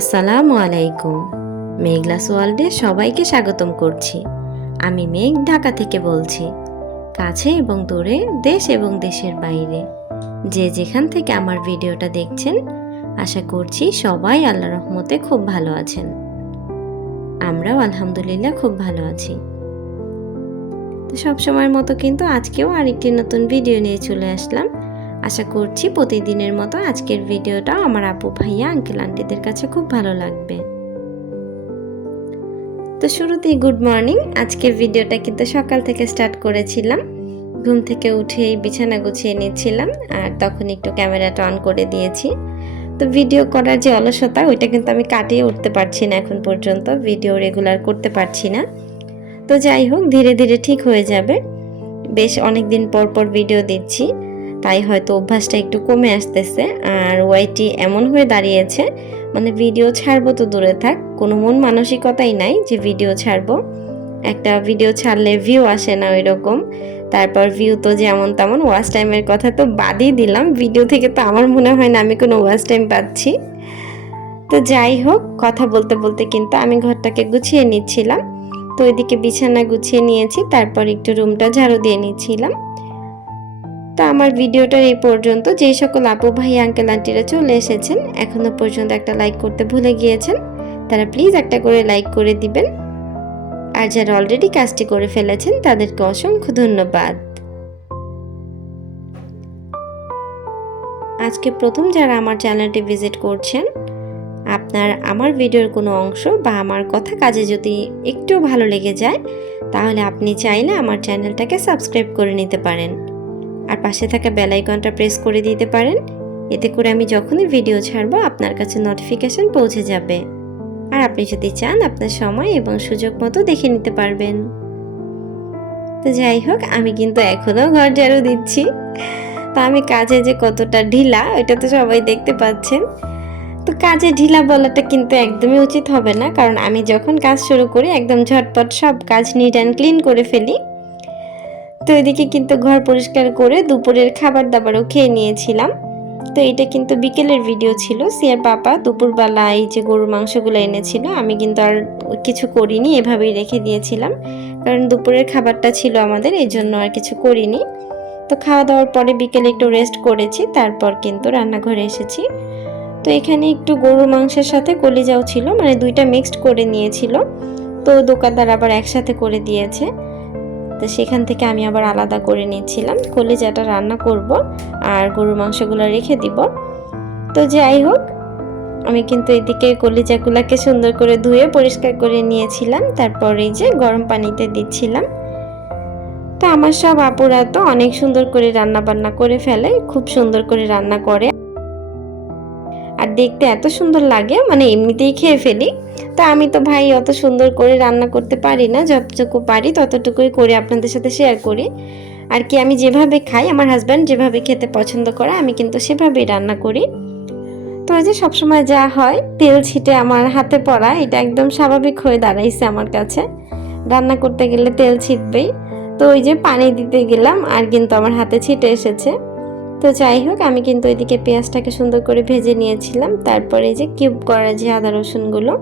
আসসালামু আলাইকুম। মেঘলাস ওয়ার্ল্ডে সবাইকে স্বাগতম করছি। আমি মেঘ ঢাকা থেকে বলছি, কাছে এবং দূরে, দেশ এবং দেশের বাইরে। যে যেখান থেকে আমার ভিডিওটা দেখছেন, আশা করছি সবাই আল্লাহ রহমতে খুব ভালো আছেন। আমরাও আলহামদুলিল্লাহ খুব ভালো আছি। তো সবসময়ের মতো কিন্তু আজকেও আরেকটি নতুন ভিডিও নিয়ে চলে আসলাম। আশা করছি প্রতিদিনের মতো আজকের ভিডিওটা আমার আপু ভাইয়া আঙ্কেল আন্টিদের কাছে খুব ভালো লাগবে। তো শুরুতেই গুড মর্নিং আজকের ভিডিওটা কিন্তু সকাল থেকে স্টার্ট করেছিলাম। ঘুম থেকে উঠেই বিছানা গুছিয়ে নিচ্ছিলাম আর তখন একটু ক্যামেরাটা অন করে দিয়েছি। তো ভিডিও করার যে অলসতা, ওইটা কিন্তু আমি কাটিয়ে উঠতে পারছি না এখন পর্যন্ত। ভিডিও রেগুলার করতে পারছি না। তো যাই হোক, ধীরে ধীরে ঠিক হয়ে যাবে। বেশ অনেক দিন পর পর ভিডিও দিচ্ছি। তাই হয়তো অভ্যাসটা একটু কমে আসতেছে। আর ওয়াইটি এমন হয়ে দাঁড়িয়েছে মানে ভিডিও ছাড়বো তো দূরে থাক, কোনো মন মানসিকতাই নাই যে ভিডিও ছাড়বো। একটা ভিডিও ছাড়লে ভিউ আসে না ওই রকম তারপর ভিউ তো যেমন তেমন ওয়াচ টাইমের কথা তো বাদই দিলাম। ভিডিও থেকে তো আমার মনে হয় না আমি কোনো ওয়াচ টাইম পাচ্ছি। তো যাই হোক, কথা বলতে বলতে কিন্তু আমি ঘরটাকে গুছিয়ে নিচ্ছিলাম। তো ওইদিকে বিছানা গুছিয়ে নিয়েছি, তারপর একটু রুমটা ঝাড়ু দিয়ে নিচ্ছিলাম। তো আমার ভিডিওটার এই পর্যন্ত। যেই সকল আপু ভাই আঙ্কেল আন্টিরা চলে এসেছেন, এখনও পর্যন্ত একটা লাইক করতে ভুলে গিয়েছেন, তারা প্লিজ একটা করে লাইক করে দিবেন। আর যারা অলরেডি কাজটি করে ফেলেছেন, তাদেরকে অসংখ্য ধন্যবাদ। আজকে প্রথম যারা আমার চ্যানেলটি ভিজিট করছেন, আপনার আমার ভিডিওর কোনো অংশ বা আমার কথা কাজে যদি একটু ভালো লেগে যায়, তাহলে আপনি চাইলে আমার চ্যানেলটাকে সাবস্ক্রাইব করে নিতে পারেন। আর পাশে থাকা বেল আইকনটা প্রেস করে দিতে পারেন। এতে করে আমি যখনই ভিডিও ছাড়বো, আপনার কাছে নোটিফিকেশন পৌঁছে যাবে। আর আপনি যদি চান, আপনার সময় এবং সুযোগ মতো দেখে নিতে পারবেন। তো যাই হোক, আমি কিন্তু এখনও ঘর ঝাড়ু দিচ্ছি। তো আমি কাজে যে কতটা ঢিলা, ওইটা তো সবাই দেখতে পাচ্ছেন। তো কাজে ঢিলা বলাটা কিন্তু একদমই উচিত হবে না, কারণ আমি যখন কাজ শুরু করি, একদম ঝটপট সব কাজ নিট অ্যান্ড ক্লিন করে ফেলি। তো এদিকে কিন্তু ঘর পরিষ্কার করে দুপুরের খাবার দাবারও খেয়ে নিয়েছিলাম। তো এটা কিন্তু বিকেলের ভিডিও ছিল। সিয়ার পাপা দুপুরবেলা এই যে গরুর মাংসগুলো এনেছিল, আমি কিন্তু আর কিছু করিনি, এভাবেই রেখে দিয়েছিলাম। কারণ দুপুরের খাবারটা ছিল আমাদের, এই জন্য আর কিছু করিনি। তো খাওয়া দাওয়ার পরে বিকেলে একটু রেস্ট করেছি, তারপর কিন্তু রান্নাঘরে এসেছি। তো এখানে একটু গরুর মাংসের সাথে কলিজাও ছিল মানে দুইটা মিক্সড করে নিয়েছিল। তো দোকানদার আবার একসাথে করে দিয়েছে। তো সেখান থেকে আমি আবার আলাদা করে নিচ্ছিলাম কলিজাটা রান্না করব আর গরুর মাংসগুলো রেখে দিব। তো যাই হোক, আমি কিন্তু এদিকে কলিজাগুলোকে সুন্দর করে ধুয়ে পরিষ্কার করে নিয়েছিলাম। তারপর এই যে গরম পানিতে দিচ্ছিলাম। তো আমার সব আপুরা তো অনেক সুন্দর করে রান্না বান্না করে ফেলে, খুব সুন্দর করে রান্না করে। আর দেখতে এত সুন্দর লাগে মানে এমনিতেই খেয়ে ফেলি। তা আমি তো ভাই অত সুন্দর করে রান্না করতে পারি না, যতটুকু পারি ততটুকুই করে আপনাদের সাথে শেয়ার করি। আর কি আমি যেভাবে খাই, আমার হাজব্যান্ড যেভাবে খেতে পছন্দ করে, আমি কিন্তু সেভাবেই রান্না করি। তো ওই যে সবসময় যা হয়, তেল ছিটে আমার হাতে পড়া, এটা একদম স্বাভাবিক হয়ে দাঁড়াইছে আমার কাছে। রান্না করতে গেলে তেল ছিটবেই। তো ওই যে পানি দিতে গেলাম, আর কিন্তু আমার হাতে ছিটে এসেছে। তো যাই হোক, আমি কিন্তু এদিকে পেঁয়াজটাকে সুন্দর করে ভেজে নিয়েছিলাম। তারপরে যে কিউব করা যে আদা রসুনগুলো,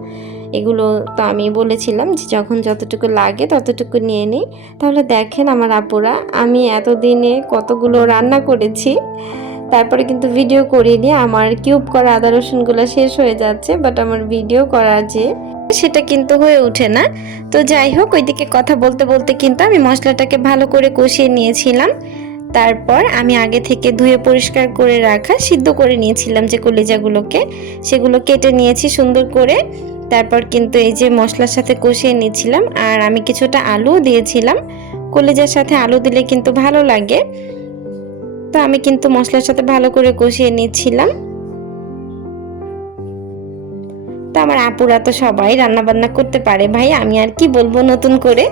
এগুলো তো আমি বলেছিলাম যে যখন যতটুকু লাগে ততটুকু নিয়ে নিই। তাহলে দেখেন আমার আপুরা, আমি এতদিনে কতগুলো রান্না করেছি। তারপরে কিন্তু ভিডিও করিনি, আমার কিউব করা আদা রসুনগুলো শেষ হয়ে যাচ্ছে বাট আমার ভিডিও করা যে সেটা কিন্তু হয়ে ওঠে না। তো যাই হোক, ওইদিকে কথা বলতে বলতে কিন্তু আমি মশলাটাকে ভালো করে কষিয়ে নিয়েছিলাম। তারপর আমি আগে থেকে ধুয়ে পরিষ্কার করে রাখা সিদ্ধ করে নিয়েছিলাম যে কলিজাগুলোকে। সেগুলো কেটে নিয়েছি সুন্দর করে। তারপর কিন্তু এই যে মশলার সাথে কষিয়ে নিয়েছিলাম আর আমি কিছুটা আলু দিয়েছিলাম। কলিজার সাথে আলু দিলে কিন্তু ভালো লাগে। তো আমি কিন্তু মশলার সাথে ভালো করে কষিয়ে নিচ্ছিলাম। আমার আপুরা তো সবাই রান্না বান্না করতে পারে। ভাই, আমি আর কি বলব নতুন করে?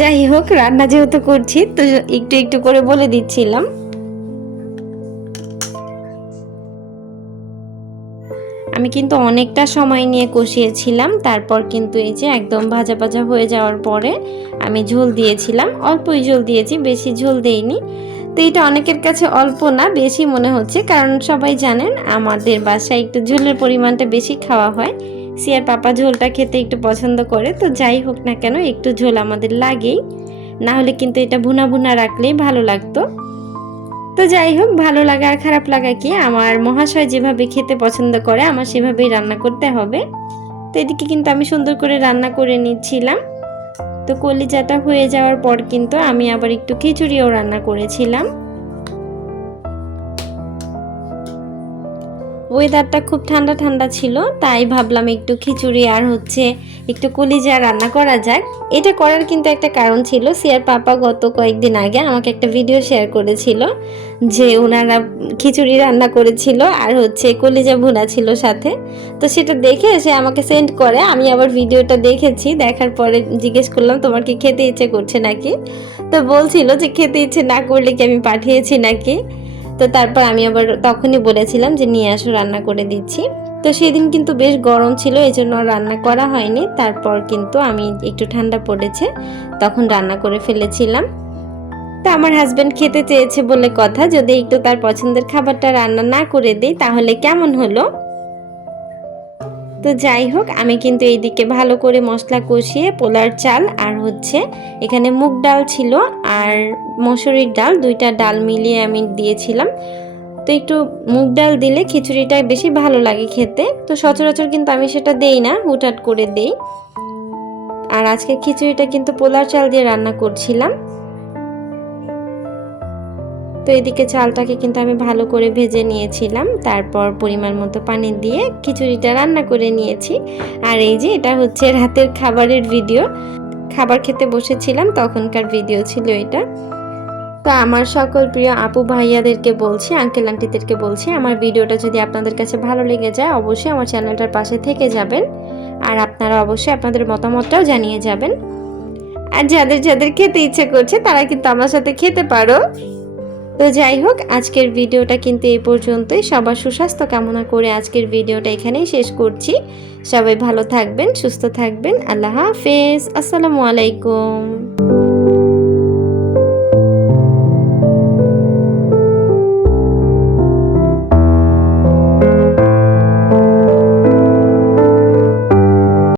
যাই হোক, রান্না যেহেতু করছি, তো একটু একটু করে বলে দিচ্ছিলাম। আমি কিন্তু অনেকটা সময় নিয়ে কষিয়েছিলাম, তারপর কিন্তু এই যে একদম ভাজা ভাজা হয়ে যাওয়ার পরে আমি ঝোল দিয়েছিলাম। অল্পই ঝোল দিয়েছি, বেশি ঝোল দেইনি। তো এটা অনেকের কাছে অল্প না, বেশি মনে হচ্ছে, কারণ সবাই জানেন আমাদের বাসায় একটু ঝোলের পরিমাণটা বেশি খাওয়া হয়। সিয়ার পাপা ঝোলটা খেতে একটু পছন্দ করে, তো যাই হোক না কেন একটু ঝোল আমাদের লাগেই। না হলে কিন্তু এটা ভুনা ভুনা রাখলেই ভালো লাগতো। তো যাই হোক, ভালো লাগা আর খারাপ লাগা কি, আমার মহাশয় যেভাবে খেতে পছন্দ করে, আমার সেভাবেই রান্না করতে হবে। তো এদিকে কিন্তু আমি সুন্দর করে রান্না করে নিচ্ছিলাম। তো কলিজাটা হয়ে যাওয়ার পর কিন্তু আমি আবার একটু খিচুড়িও রান্না করেছিলাম। ওয়েদারটা খুব ঠান্ডা ঠান্ডা ছিল, তাই ভাবলাম একটু খিচুড়ি আর হচ্ছে একটু কলিজা রান্না করা যাক। এটা করার কিন্তু একটা কারণ ছিল, সিয়ার পাপা গত কয়েকদিন আগে আমাকে একটা ভিডিও শেয়ার করেছিল যে ওনারা খিচুড়ি রান্না করেছিল আর হচ্ছে কলিজা ভুনা ছিল সাথে। তো সেটা দেখে সে আমাকে সেন্ড করে, আমি আবার ভিডিওটা দেখেছি, দেখার পরে জিজ্ঞেস করলাম, তোমার কি খেতে ইচ্ছে করছে নাকি? তো বলছিল যে খেতে ইচ্ছে না করলে কি আমি পাঠিয়েছি নাকি? তো তারপর আমি আবার তখনই বলেছিলাম যে নিয়ে আসো, রান্না করে দিচ্ছি। তো সেদিন কিন্তু বেশ গরম ছিল এই জন্য রান্না করা হয়নি। তারপর কিন্তু আমি একটু ঠান্ডা পড়েছে, তখন রান্না করে ফেলেছিলাম। তো আমার হাজব্যান্ড খেতে চেয়েছে বলে কথা, যদি একটু তার পছন্দের খাবারটা রান্না না করে দিই, তাহলে কেমন হলো? তো যাই হোক, আমি কিন্তু এইদিকে ভালো করে মশলা কষিয়ে পোলার চাল আর হচ্ছে এখানে মুগ ডাল ছিল আর মসুরির ডাল, দুইটা ডাল মিলিয়ে আমি দিয়েছিলাম। তো একটু মুগ ডাল দিলে খিচুড়িটা বেশি ভালো লাগে খেতে। তো সচরাচর কিন্তু আমি সেটা দেই না, হুটহাট করে দেই। আর আজকে খিচুড়িটা কিন্তু পোলার চাল দিয়ে রান্না করছিলাম। তো এদিকে চালটাকে কিন্তু আমি ভালো করে ভেজে নিয়েছিলাম। তারপর পরিমাণ মতো পানি দিয়ে খিচুড়িটা রান্না করে নিয়েছি। আর এই যে এটা হচ্ছে রাতের খাবারের ভিডিও। খাবার খেতে বসেছিলাম, তখনকার ভিডিও ছিল এটা। তো আমার সকল প্রিয় আপু ভাইয়াদেরকে বলছি আঙ্কেল আন্টিদেরকে বলছি, আমার ভিডিওটা যদি আপনাদের কাছে ভালো লেগে যায়, অবশ্যই আমার চ্যানেলটার পাশে থেকে যাবেন। আর আপনারা অবশ্যই আপনাদের মতামতটাও জানিয়ে যাবেন। আর যাদের যাদের খেতে ইচ্ছে করছে, তারা কিন্তু আমার সাথে খেতে পারো। তো যাই হোক, আজকের ভিডিওটা কিন্তু এই পর্যন্তই। সবার সুস্বাস্থ্য কামনা করে আজকের ভিডিওটা এখানেই শেষ করছি। সবাই ভালো থাকবেন, সুস্থ থাকবেন। আল্লাহ হাফেজ। আসসালামু আলাইকুম।